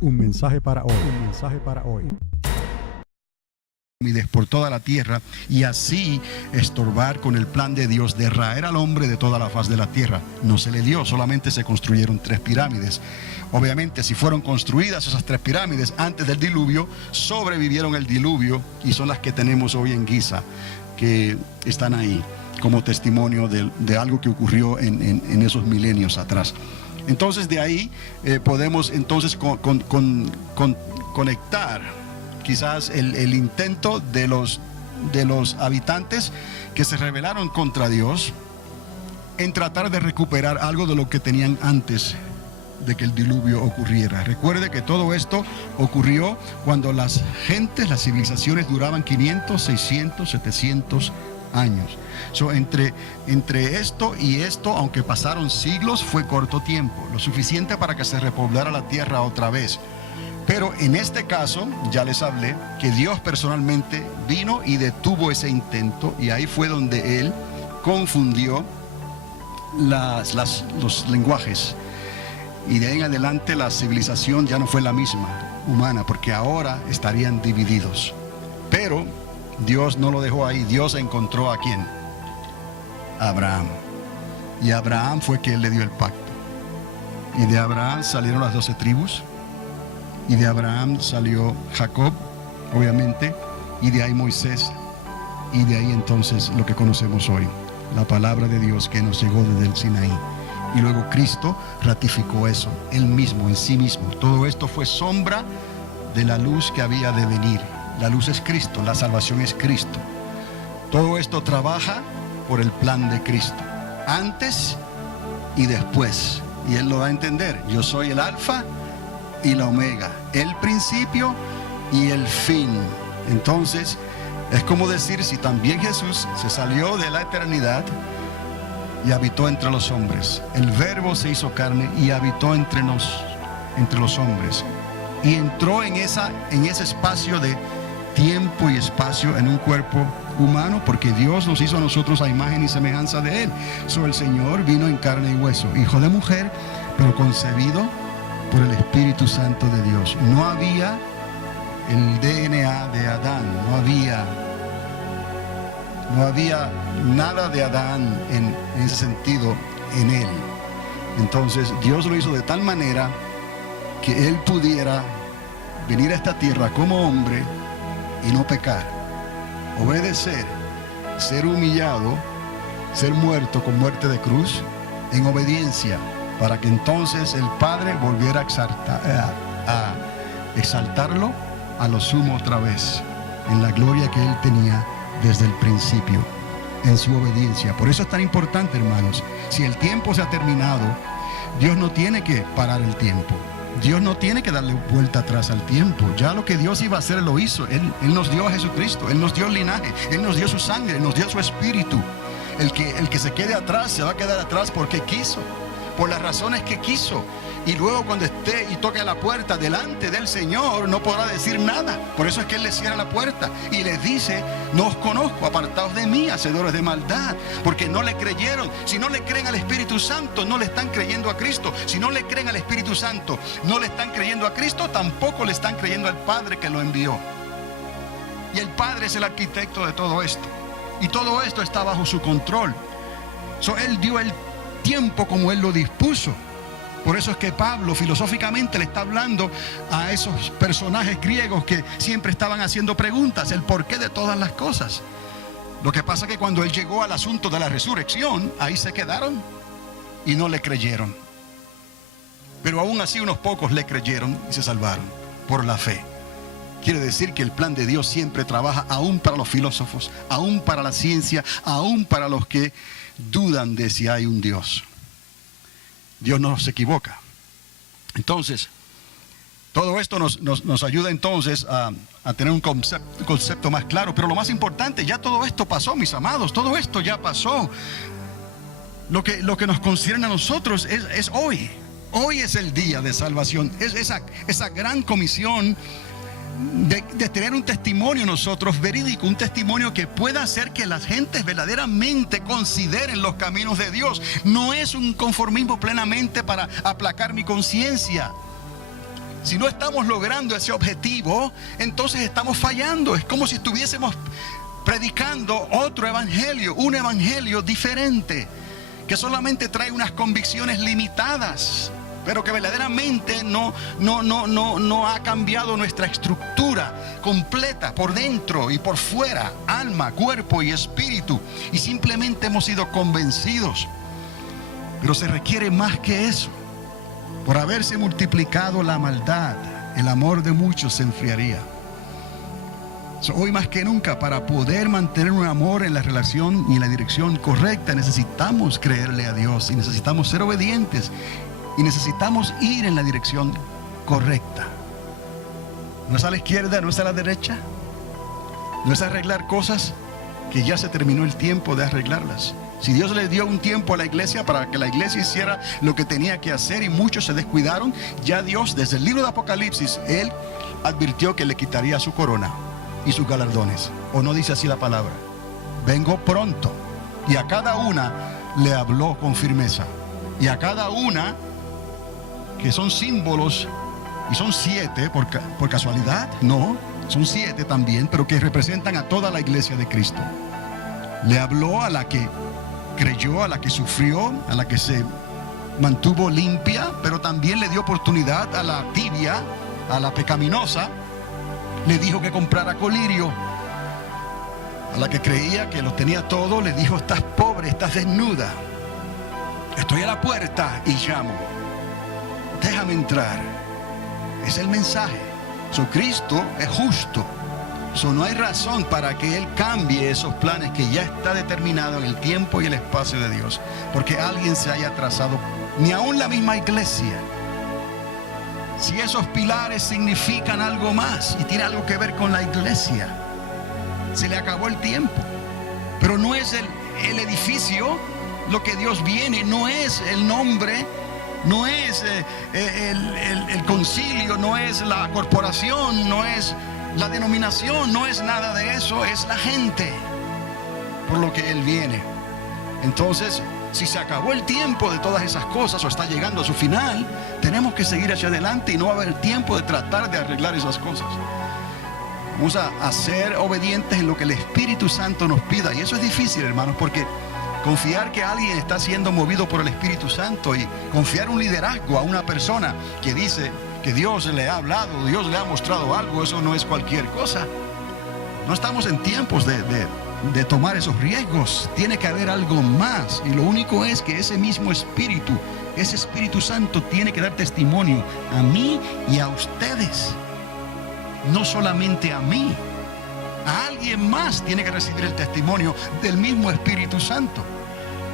Un mensaje para hoy. Un mensaje para hoy. Por toda la tierra y así estorbar con el plan de Dios de raer al hombre de toda la faz de la tierra. No se le dio, solamente se construyeron 3 pirámides. Obviamente, si fueron construidas esas 3 pirámides antes del diluvio, sobrevivieron el diluvio y son las que tenemos hoy en Giza, que están ahí como testimonio de algo que ocurrió en esos milenios atrás. Entonces de ahí podemos entonces conectar quizás el intento de los habitantes que se rebelaron contra Dios en tratar de recuperar algo de lo que tenían antes de que el diluvio ocurriera. Recuerde que todo esto ocurrió cuando las gentes, las civilizaciones duraban 500, 600, 700 años. Entre esto y esto, aunque pasaron siglos, fue corto tiempo, lo suficiente para que se repoblara la tierra otra vez. Pero en este caso, ya les hablé, que Dios personalmente vino y detuvo ese intento, y ahí fue donde Él confundió los lenguajes. Y de ahí en adelante la civilización ya no fue la misma, humana, porque ahora estarían divididos. Pero Dios no lo dejó ahí. Dios encontró ¿a quién? A Abraham. Y a Abraham fue que Él le dio el pacto. Y de Abraham salieron las 12 tribus. Y de Abraham salió Jacob, obviamente, y de ahí Moisés, y de ahí entonces lo que conocemos hoy, la palabra de Dios que nos llegó desde el Sinaí. Y luego Cristo ratificó eso, Él mismo, en sí mismo. Todo esto fue sombra de la luz que había de venir. La luz es Cristo, la salvación es Cristo. Todo esto trabaja por el plan de Cristo, antes y después. Y Él lo da a entender, yo soy el alfa y la omega, el principio y el fin. Entonces es como decir, si también Jesús se salió de la eternidad y habitó entre los hombres, el verbo se hizo carne y habitó entre los hombres, y entró en ese espacio de tiempo y espacio en un cuerpo humano, porque Dios nos hizo a nosotros a imagen y semejanza de Él. El Señor vino en carne y hueso, hijo de mujer, pero concebido por el Espíritu Santo de Dios. No había el DNA de Adán, no había nada de Adán en ese sentido en él. Entonces Dios lo hizo de tal manera que Él pudiera venir a esta tierra como hombre y no pecar, obedecer, ser humillado, ser muerto con muerte de cruz en obediencia, para que entonces el Padre volviera a exaltarlo a lo sumo otra vez, en la gloria que Él tenía desde el principio, en su obediencia. Por eso es tan importante, hermanos, si el tiempo se ha terminado, Dios no tiene que parar el tiempo. Dios no tiene que darle vuelta atrás al tiempo. Ya lo que Dios iba a hacer, Él lo hizo. Él nos dio a Jesucristo, Él nos dio el linaje, Él nos dio su sangre, Él nos dio su espíritu. El que se quede atrás, se va a quedar atrás porque quiso, por las razones que quiso. Y luego cuando esté y toque a la puerta delante del Señor, no podrá decir nada. Por eso es que Él le cierra la puerta y les dice: no os conozco, apartaos de mí, hacedores de maldad. Porque no le creyeron. Si no le creen al Espíritu Santo, no le están creyendo a Cristo. Si no le creen al Espíritu Santo, no le están creyendo a Cristo, tampoco le están creyendo al Padre que lo envió. Y el Padre es el arquitecto de todo esto, y todo esto está bajo su control. Él dio el tiempo como Él lo dispuso. Por eso es que Pablo filosóficamente le está hablando a esos personajes griegos que siempre estaban haciendo preguntas, el porqué de todas las cosas. Lo que pasa es que cuando Él llegó al asunto de la resurrección, ahí se quedaron y no le creyeron. Pero aún así unos pocos le creyeron y se salvaron por la fe. Quiere decir que el plan de Dios siempre trabaja aún para los filósofos, aún para la ciencia, aún para los que dudan de si hay un Dios. Dios no se equivoca. Entonces, todo esto nos ayuda entonces a tener un concepto más claro. Pero lo más importante, ya todo esto pasó, mis amados. Todo esto ya pasó. Lo que nos concierne a nosotros es hoy. Hoy es el día de salvación. Es esa gran comisión de tener un testimonio nosotros verídico, un testimonio que pueda hacer que las gentes verdaderamente consideren los caminos de Dios. No es un conformismo plenamente para aplacar mi conciencia. Si no estamos logrando ese objetivo, entonces estamos fallando. Es como si estuviésemos predicando otro evangelio, un evangelio diferente, que solamente trae unas convicciones limitadas, pero que verdaderamente no ha cambiado nuestra estructura completa por dentro y por fuera, alma, cuerpo y espíritu, y simplemente hemos sido convencidos. Pero se requiere más que eso. Por haberse multiplicado la maldad, el amor de muchos se enfriaría. Hoy más que nunca, para poder mantener un amor en la relación y en la dirección correcta, necesitamos creerle a Dios y necesitamos ser obedientes y necesitamos ir en la dirección correcta. No es a la izquierda, no es a la derecha, no es arreglar cosas que ya se terminó el tiempo de arreglarlas. Si Dios le dio un tiempo a la iglesia para que la iglesia hiciera lo que tenía que hacer y muchos se descuidaron, ya Dios desde el libro de Apocalipsis, Él advirtió que le quitaría su corona y sus galardones. ¿O no dice así la palabra? Vengo pronto. Y a cada una le habló con firmeza. Y a cada una, que son símbolos, y son 7 por casualidad, no, son 7 también, pero que representan a toda la iglesia de Cristo. Le habló a la que creyó, a la que sufrió, a la que se mantuvo limpia, pero también le dio oportunidad a la tibia, a la pecaminosa. Le dijo que comprara colirio. A la que creía que lo tenía todo, le dijo: estás pobre, estás desnuda, estoy a la puerta y llamo, déjame entrar. Es el mensaje. Cristo es justo. No hay razón para que Él cambie esos planes que ya está determinado en el tiempo y el espacio de Dios, porque alguien se haya atrasado. Ni aún la misma iglesia. Si esos pilares significan algo más y tiene algo que ver con la iglesia, se le acabó el tiempo. Pero no es el edificio lo que Dios viene, no es el nombre, no es el concilio, no es la corporación, no es la denominación, no es nada de eso, es la gente por lo que Él viene. Entonces, si se acabó el tiempo de todas esas cosas o está llegando a su final, tenemos que seguir hacia adelante y no va a haber tiempo de tratar de arreglar esas cosas. Vamos a ser obedientes en lo que el Espíritu Santo nos pida. Y eso es difícil, hermanos, porque confiar que alguien está siendo movido por el Espíritu Santo y confiar un liderazgo a una persona que dice que Dios le ha hablado, Dios le ha mostrado algo, eso no es cualquier cosa. No estamos en tiempos de tomar esos riesgos. Tiene que haber algo más, y lo único es que ese mismo Espíritu, ese Espíritu Santo tiene que dar testimonio a mí y a ustedes. No solamente a mí, a alguien más tiene que recibir el testimonio del mismo Espíritu Santo,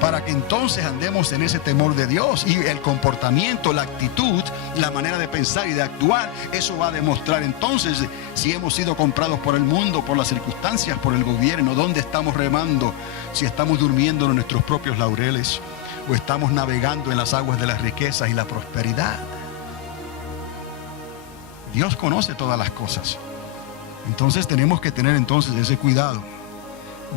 para que entonces andemos en ese temor de Dios. Y el comportamiento, la actitud, la manera de pensar y de actuar, eso va a demostrar entonces si hemos sido comprados por el mundo, por las circunstancias, por el gobierno, dónde estamos remando, si estamos durmiendo en nuestros propios laureles o estamos navegando en las aguas de las riquezas y la prosperidad. Dios conoce todas las cosas. Entonces tenemos que tener entonces ese cuidado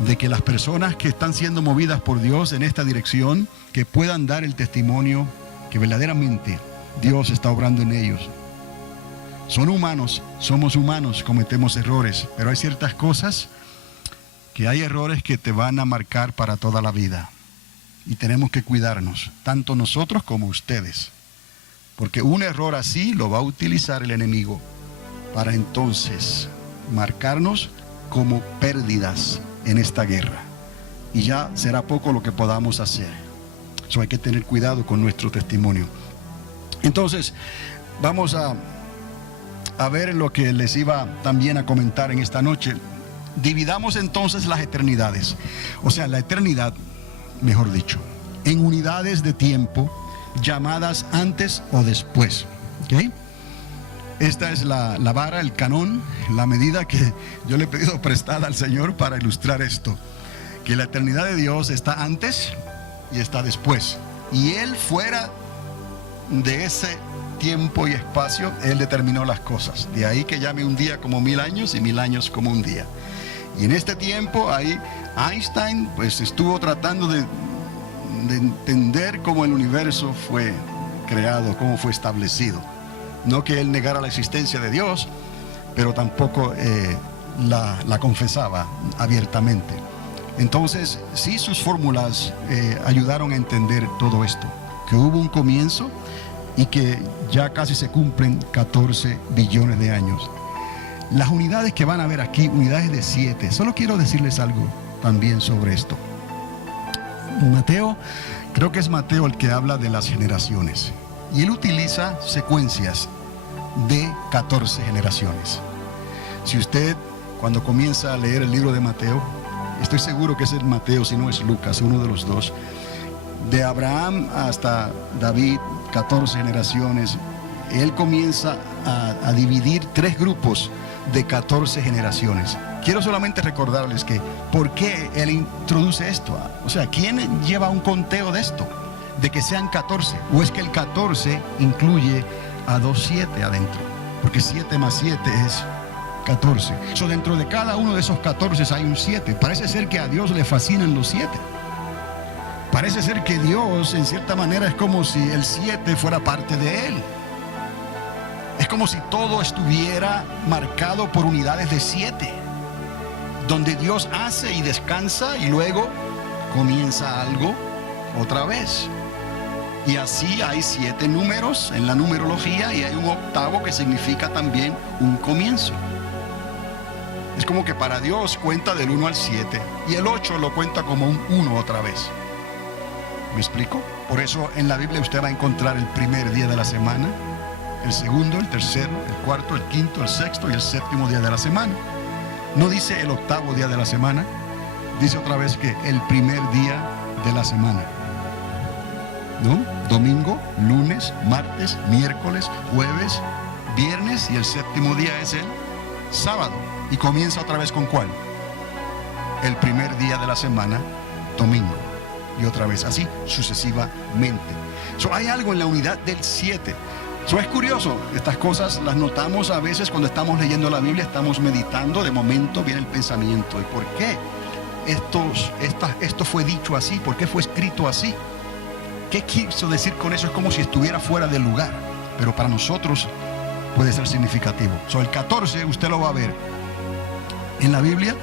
de que las personas que están siendo movidas por Dios en esta dirección, que puedan dar el testimonio que verdaderamente Dios está obrando en ellos. Son humanos, somos humanos, cometemos errores, pero hay ciertas cosas que hay errores que te van a marcar para toda la vida. Y tenemos que cuidarnos, tanto nosotros como ustedes, porque un error así lo va a utilizar el enemigo para entonces marcarnos como pérdidas en esta guerra, y ya será poco lo que podamos hacer. Hay que tener cuidado con nuestro testimonio. Entonces vamos a ver lo que les iba también a comentar en esta noche. Dividamos entonces las eternidades, o sea, la eternidad, mejor dicho, en unidades de tiempo llamadas antes o después. ¿Okay? Esta es la vara, el canón, la medida que yo le he pedido prestada al Señor para ilustrar esto. Que la eternidad de Dios está antes y está después. Y Él, fuera de ese tiempo y espacio, Él determinó las cosas. De ahí que llame un día como 1000 años y 1000 años como un día. Y en este tiempo, ahí Einstein pues estuvo tratando de entender cómo el universo fue creado, cómo fue establecido. No que él negara la existencia de Dios, pero tampoco la confesaba abiertamente. Entonces, sí, sus fórmulas ayudaron a entender todo esto, que hubo un comienzo y que ya casi se cumplen 14 billones de años. Las unidades que van a ver aquí, unidades de 7, solo quiero decirles algo también sobre esto. Mateo, creo que es Mateo el que habla de las generaciones, y él utiliza secuencias de 14 generaciones. Si usted, cuando comienza a leer el libro de Mateo, estoy seguro que es el Mateo, si no es Lucas, uno de los dos, de Abraham hasta David, 14 generaciones, él comienza a dividir 3 grupos de 14 generaciones. Quiero solamente recordarles que ¿por qué él introduce esto? O sea, ¿quién lleva un conteo de esto? De que sean 14. ¿O es que el 14 incluye a 2 7 adentro? Porque 7 más 7 es 14. Dentro de cada uno de esos 14 hay un 7. Parece ser que a Dios le fascinan los 7. Parece ser que Dios, en cierta manera, es como si el 7 fuera parte de él. Es como si todo estuviera marcado por unidades de 7, donde Dios hace y descansa y luego comienza algo otra vez. Y así hay 7 números en la numerología, y hay un octavo que significa también un comienzo. Es como que para Dios cuenta del 1 al 7 y el 8 lo cuenta como un 1 otra vez. ¿Me explico? Por eso en la Biblia usted va a encontrar el primer día de la semana, el segundo, el tercero, el cuarto, el quinto, el sexto y el séptimo día de la semana. No dice el octavo día de la semana, dice otra vez que el primer día de la semana. ¿No? Domingo, lunes, martes, miércoles, jueves, viernes, y el séptimo día es el sábado. Y comienza otra vez ¿con cuál? El primer día de la semana, domingo. Y otra vez así sucesivamente. Hay algo en la unidad del 7. Es curioso, estas cosas las notamos a veces cuando estamos leyendo la Biblia, estamos meditando, de momento viene el pensamiento. ¿Y por qué esto fue dicho así? ¿Por qué fue escrito así? ¿Qué quiso decir con eso? Es como si estuviera fuera del lugar, pero para nosotros puede ser significativo. El 14 usted lo va a ver en la Biblia,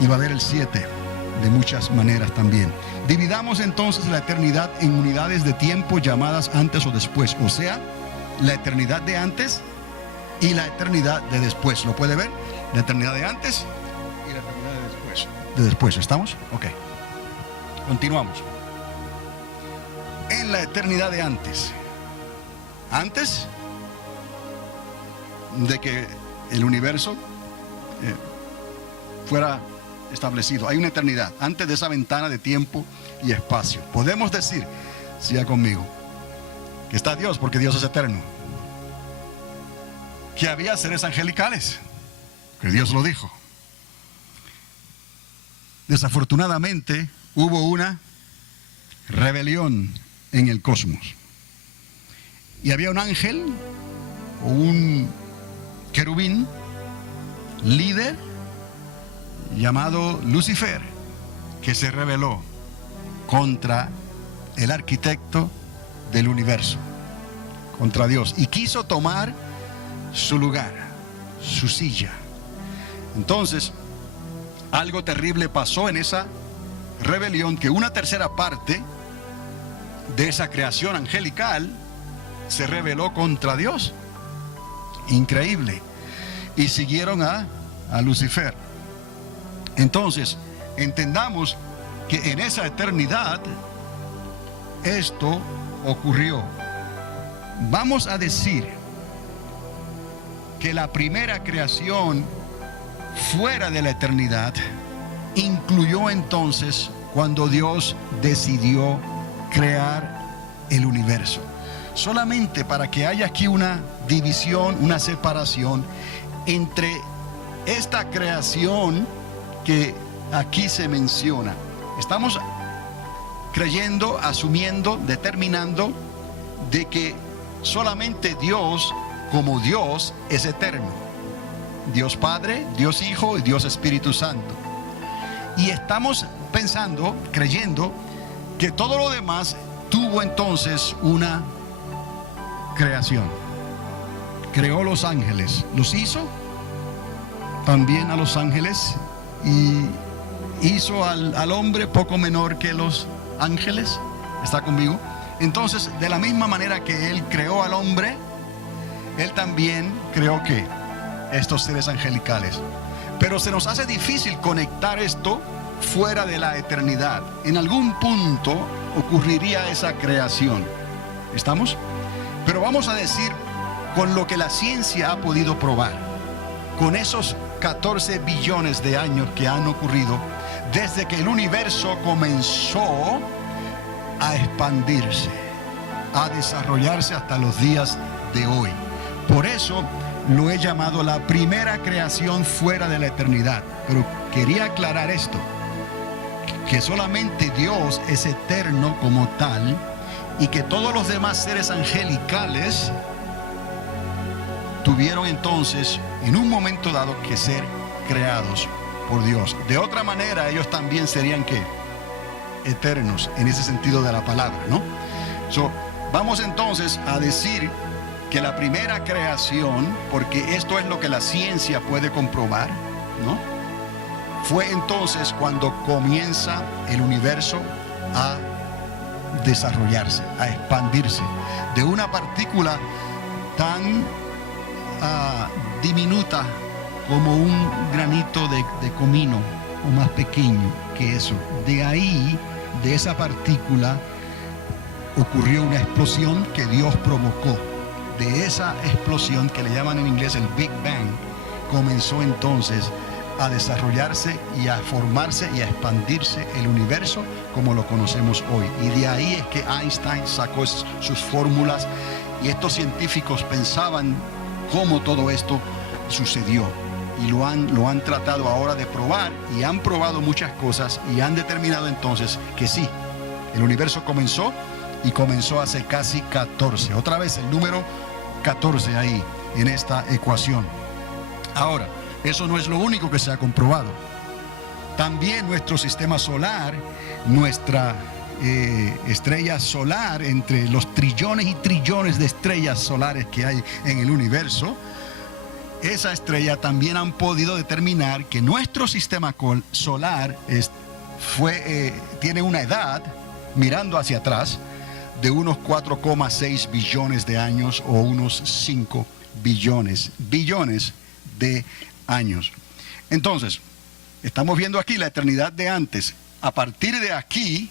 y va a ver el 7 de muchas maneras también. Dividamos entonces la eternidad en unidades de tiempo llamadas antes o después, o sea, la eternidad de antes y la eternidad de después. ¿Lo puede ver? La eternidad de antes y la eternidad de después. ¿De después estamos? Ok. Continuamos. En la eternidad de antes. Antes de que el universo fuera establecido. Hay una eternidad antes de esa ventana de tiempo y espacio. Podemos decir, siga conmigo, que está Dios, porque Dios es eterno. Que había seres angelicales, que Dios lo dijo. Desafortunadamente hubo una rebelión en el cosmos. Y había un ángel o un querubín líder llamado Lucifer, que se rebeló contra el arquitecto del universo, contra Dios, y quiso tomar su lugar, su silla. Entonces, algo terrible pasó en esa rebelión, que una tercera parte de esa creación angelical se rebeló contra Dios. Increíble. Y siguieron a Lucifer. Entonces, entendamos que en esa eternidad esto ocurrió. Vamos a decir que la primera creación fuera de la eternidad incluyó entonces cuando Dios decidió crear el universo. Solamente para que haya aquí una división, una separación entre esta creación que aquí se menciona. Estamos creyendo, asumiendo, determinando de que solamente Dios, como Dios, es eterno. Dios Padre, Dios Hijo y Dios Espíritu Santo. Y estamos pensando, creyendo, que todo lo demás tuvo entonces una creación. creó los ángeles, los hizo también a los ángeles y hizo al hombre poco menor que los ángeles. ¿Está conmigo? Entonces, de la misma manera que Él creó al hombre, Él también creó ¿qué? Estos seres angelicales. Pero se nos hace difícil conectar esto fuera de la eternidad. En algún punto ocurriría esa creación. ¿Estamos? Pero vamos a decir, con lo que la ciencia ha podido probar, con esos 14 billones de años que han ocurrido desde que el universo comenzó a expandirse, a desarrollarse hasta los días de hoy. Por eso lo he llamado la primera creación fuera de la eternidad. Pero quería aclarar esto, que solamente Dios es eterno como tal, y que todos los demás seres angelicales tuvieron entonces en un momento dado que ser creados por Dios. De otra manera ellos también serían ¿qué? Eternos en ese sentido de la palabra, ¿no? Vamos entonces a decir que la primera creación, porque esto es lo que la ciencia puede comprobar, ¿no? Fue entonces cuando comienza el universo a desarrollarse, a expandirse de una partícula tan diminuta como un granito de comino, o más pequeño que eso. De ahí, de esa partícula, ocurrió una explosión que Dios provocó. De esa explosión, que le llaman en inglés el Big Bang, comenzó entonces a desarrollarse y a formarse y a expandirse el universo como lo conocemos hoy. Y de ahí es que Einstein sacó sus fórmulas, y estos científicos pensaban cómo todo esto sucedió, y lo han tratado ahora de probar, y han probado muchas cosas y han determinado entonces que sí, el universo comenzó, y comenzó hace casi 14. Otra vez el número 14 ahí en esta ecuación. Ahora, eso no es lo único que se ha comprobado. También nuestro sistema solar, nuestra estrella solar, entre los trillones y trillones de estrellas solares que hay en el universo, esa estrella también han podido determinar que nuestro sistema solar tiene una edad, mirando hacia atrás, de unos 4,6 billones de años, o unos 5 billones de años. Entonces, estamos viendo aquí la eternidad de antes. A partir de aquí,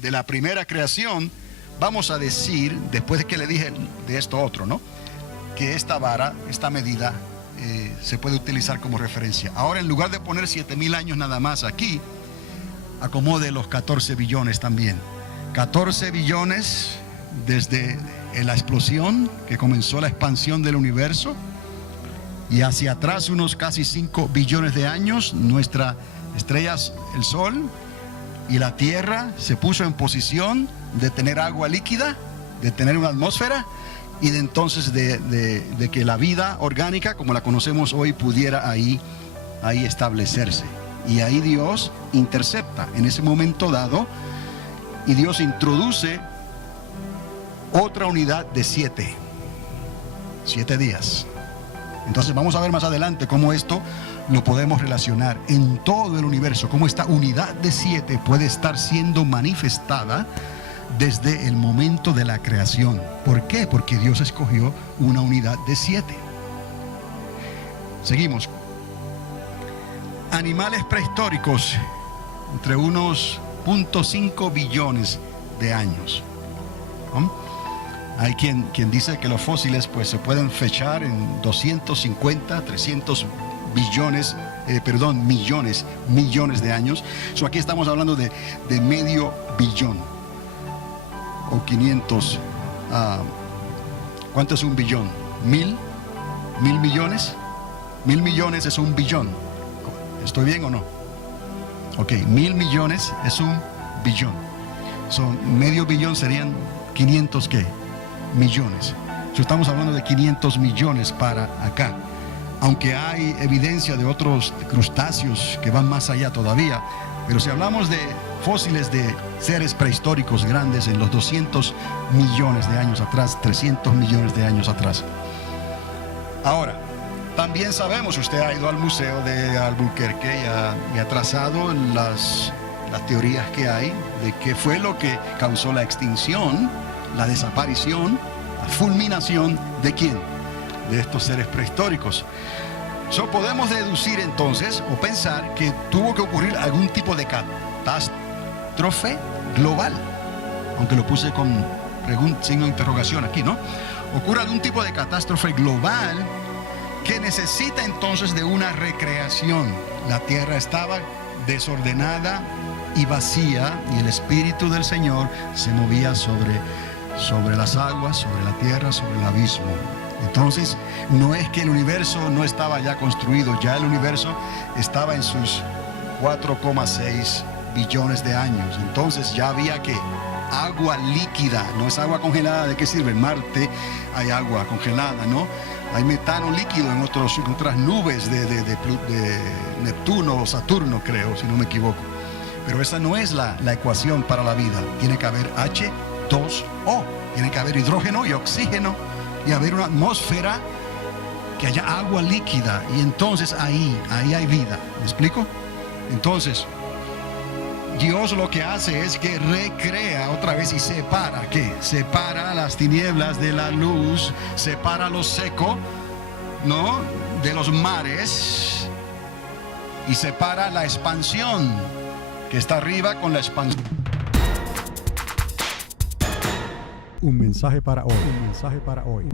de la primera creación, vamos a decir, después de que le dije de esto otro, ¿no?, que esta vara, esta medida, se puede utilizar como referencia. Ahora, en lugar de poner 7,000 años nada más aquí, acomode los 14 billones también. 14 billones desde la explosión que comenzó la expansión del universo, y hacia atrás unos casi 5 billones de años, nuestra estrella, el Sol, y la Tierra se puso en posición de tener agua líquida, de tener una atmósfera, y de entonces de que la vida orgánica como la conocemos hoy pudiera ahí establecerse. Y ahí Dios intercepta en ese momento dado, y Dios introduce otra unidad de 7 días. Entonces vamos a ver más adelante cómo esto lo podemos relacionar en todo el universo, cómo esta unidad de 7 puede estar siendo manifestada desde el momento de la creación. ¿Por qué? Porque Dios escogió una unidad de 7. Seguimos. Animales prehistóricos, entre unos 0.5 billones de años. Hay quien dice que los fósiles pues se pueden fechar en 250, 300 millones de años. Aquí estamos hablando de medio billón, o 500. ¿Cuánto es un billón? ¿Mil millones? 1,000 millones es un billón. ¿Estoy bien o no? Ok, 1,000 millones es un billón. Medio billón serían 500 ¿qué? Millones. Estamos hablando de 500 millones para acá. Aunque hay evidencia de otros crustáceos que van más allá todavía. Pero si hablamos de fósiles de seres prehistóricos grandes en los 200 millones de años atrás, 300 millones de años atrás. Ahora, también sabemos, usted ha ido al museo de Albuquerque y ha trazado las teorías que hay de qué fue lo que causó la extinción, la desaparición, la fulminación de quién, de estos seres prehistóricos. Podemos deducir entonces o pensar que tuvo que ocurrir algún tipo de catástrofe global, aunque lo puse con signo de interrogación aquí, ¿no? Ocurre algún tipo de catástrofe global que necesita entonces de una recreación. La tierra estaba desordenada y vacía y el Espíritu del Señor se movía sobre las aguas, sobre la tierra, sobre el abismo. Entonces, no es que el universo no estaba ya construido, ya el universo estaba en sus 4,6 billones de años. Entonces ya había que agua líquida, no es agua congelada. ¿De qué sirve? En Marte hay agua congelada, ¿no? Hay metano líquido en otras nubes de Neptuno o Saturno, creo, si no me equivoco. Pero esa no es la ecuación para la vida. Tiene que haber H2O, tiene que haber hidrógeno y oxígeno y haber una atmósfera, que haya agua líquida, y entonces ahí hay vida. ¿Me explico? Entonces, Dios lo que hace es que recrea otra vez y separa, ¿qué? Separa las tinieblas de la luz, separa lo seco, ¿no?, de los mares, y separa la expansión que está arriba con la expansión. Un mensaje para hoy. Un mensaje para hoy.